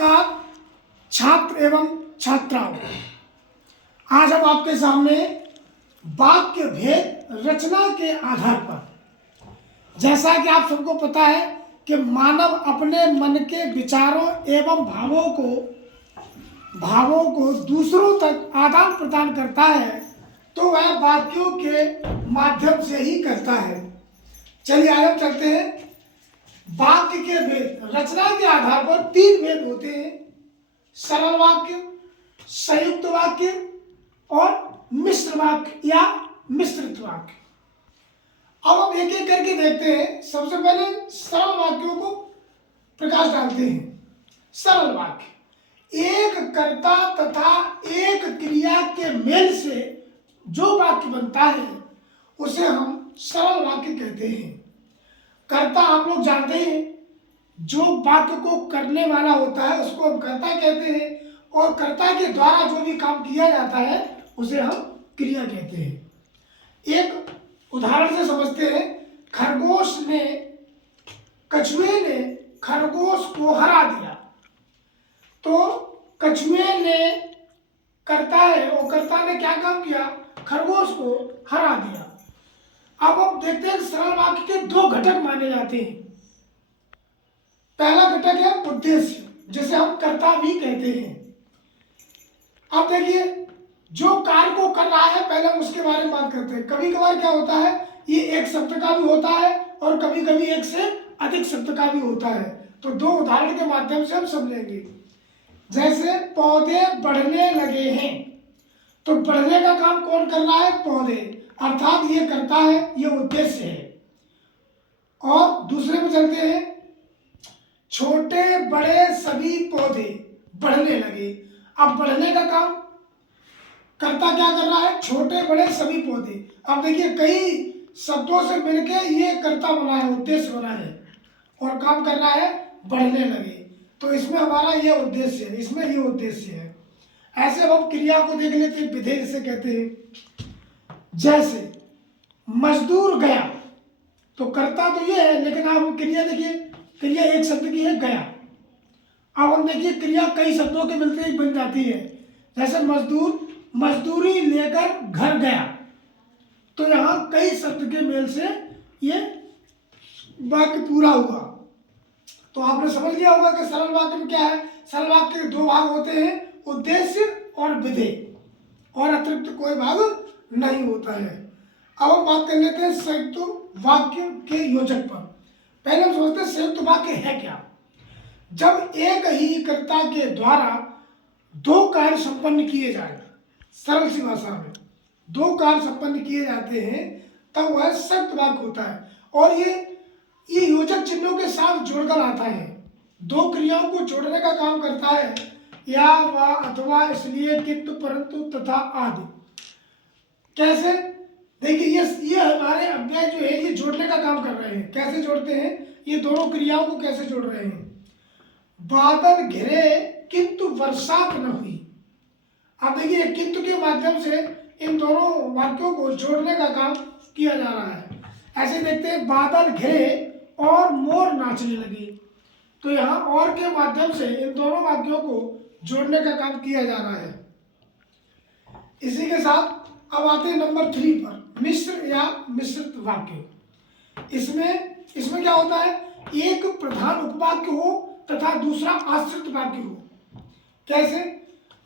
नमस्कार छात्र एवं छात्राओं, आज हम आपके सामने वाक्य भेद रचना के आधार पर, जैसा कि आप सबको पता है कि मानव अपने मन के विचारों एवं भावों को दूसरों तक आदान प्रदान करता है, तो वह वाक्यों के माध्यम से ही करता है। चलिए आगे चलते हैं। वाक्य के भेद रचना के आधार पर तीन भेद होते हैं: सरल वाक्य, संयुक्त वाक्य और मिश्र वाक्य या मिश्रित वाक्य। अब हम एक एक करके देखते हैं। सबसे पहले सरल वाक्यों को प्रकाश डालते हैं। सरल वाक्य एक कर्ता तथा एक क्रिया के मेल से जो वाक्य बनता है उसे हम सरल वाक्य कहते हैं। कर्ता हम लोग जानते हैं, जो वाक्य को करने वाला होता है उसको हम कर्ता कहते हैं, और कर्ता के द्वारा जो भी काम किया जाता है उसे हम क्रिया कहते हैं। एक उदाहरण से समझते हैं। कछुए ने खरगोश को हरा दिया। तो कछुए ने कर्ता है और कर्ता ने क्या काम किया? खरगोश को हरा दिया। अब हम देखते हैं सरल वाक्य के दो घटक माने जाते हैं। पहला घटक है उद्देश्य, जिसे हम कर्ता भी कहते हैं। अब देखिए, जो कार्य को कर रहा है पहले हम उसके बारे में बात करते हैं। कभी कभार क्या होता है, ये एक शब्द का भी होता है और कभी कभी एक से अधिक शब्द का भी होता है। तो दो उदाहरण के माध्यम से हम समझेंगे। जैसे पौधे बढ़ने लगे हैं, तो बढ़ने का काम कौन कर रहा है? पौधे, अर्थात ये करता है, ये उद्देश्य है। और दूसरे में चलते हैं। छोटे बड़े सभी पौधे बढ़ने लगे। अब बढ़ने का काम कर्ता क्या कर रहा है? छोटे बड़े सभी पौधे। अब देखिए, कई शब्दों से मिलके ये कर्ता बना है, उद्देश्य बना है, और काम कर रहा है बढ़ने लगे। तो इसमें हमारा ये उद्देश्य है, इसमें ये उद्देश्य है। ऐसे हम क्रिया को देख लेते हैं, विधेय जिसे कहते हैं। जैसे मजदूर गया, तो कर्ता तो ये है, लेकिन आप हम क्रिया देखिए, क्रिया एक शब्द की है, गया। अब हम देखिए, क्रिया कई शब्दों के मिलते ही बन जाती है। जैसे मजदूरी लेकर घर गया, तो यहाँ कई शब्द के मेल से ये वाक्य पूरा हुआ। तो आपने समझ लिया होगा कि सरल वाक्य में क्या है। सरल वाक्य के दो भाग होते हैं, उद्देश्य और विधेय, और अतिरिक्त कोई भाग नहीं होता है। अब हम बात कर लेते हैं संयुक्त वाक्य के योजक पर। पहले हम समझते हैं संयुक्त वाक्य है क्या। जब एक ही कर्ता के द्वारा दो कार्य संपन्न किए जाए, सरल सी भाषा में दो कार्य संपन्न किए जाते हैं, तब वह संयुक्त वाक्य होता है। और ये योजक चिन्हों के साथ जोड़कर आता है। दो क्रियाओं को जोड़ने का काम करता है, या व अथवा, इसलिए, किंतु, परंतु, तथा आदि। कैसे? देखिए, ये हमारे अव्यय जो है ये जोड़ने का काम कर रहे हैं। कैसे जोड़ते हैं? ये दोनों क्रियाओं को कैसे जोड़ रहे हैं? बादल घिरे किंतु बरसात न हुई। अब देखिए, किंतु के माध्यम से इन दोनों वाक्यों को जोड़ने का काम किया जा रहा है। ऐसे देखते हैं, बादल घिरे और मोर नाचने लगे। तो यहाँ और के माध्यम से इन दोनों वाक्यों को जोड़ने का काम किया जा रहा है। इसी के साथ अब आते हैं नंबर 3 पर, मिश्र या मिश्रित वाक्य। इसमें क्या होता है? एक प्रधान उपवाक्य हो तथा दूसरा आश्रित वाक्य हो। कैसे?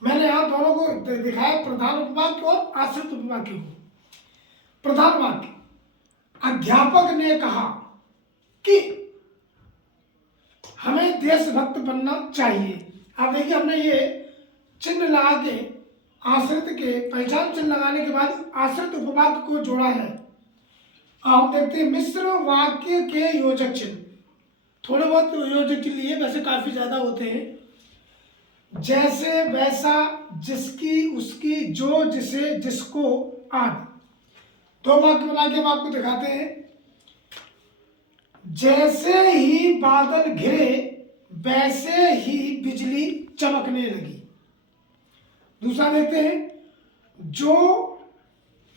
मैंने यहाँ दोनों को दिखाया, प्रधान उपवाक्य और आश्रित उपवाक्य हो। प्रधान वाक्य, अध्यापक ने कहा कि हमें देशभक्त बनना चाहिए। अब देखिए, हमने ये चिन्ह लगा के, आश्रित के पहचान चिन्ह लगाने के बाद आश्रित उपवाक्य को जोड़ा है। आप देखते हैं मिश्र वाक्य के योजक चिन्ह। थोड़े बहुत योजक चिन्ह लिए, वैसे काफी ज्यादा होते हैं। जैसे, वैसा, जिसकी, उसकी, जो, जिसे, जिसको, आदि। दो वाक्य बना के हम आपको दिखाते हैं। जैसे ही बादल घिरे वैसे ही बिजली चमकने लगी। दूसरा देखते हैं, जो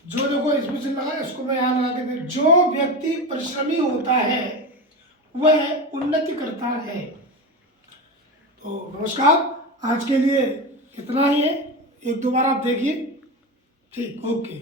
देखो इसमें से लगा, इसको मैं यहां लगा के दे। जो व्यक्ति परिश्रमी होता है वह उन्नति करता है। तो तो नमस्कार, आज के लिए इतना ही है। एक दो बार आप देखिए। ठीक, ओके।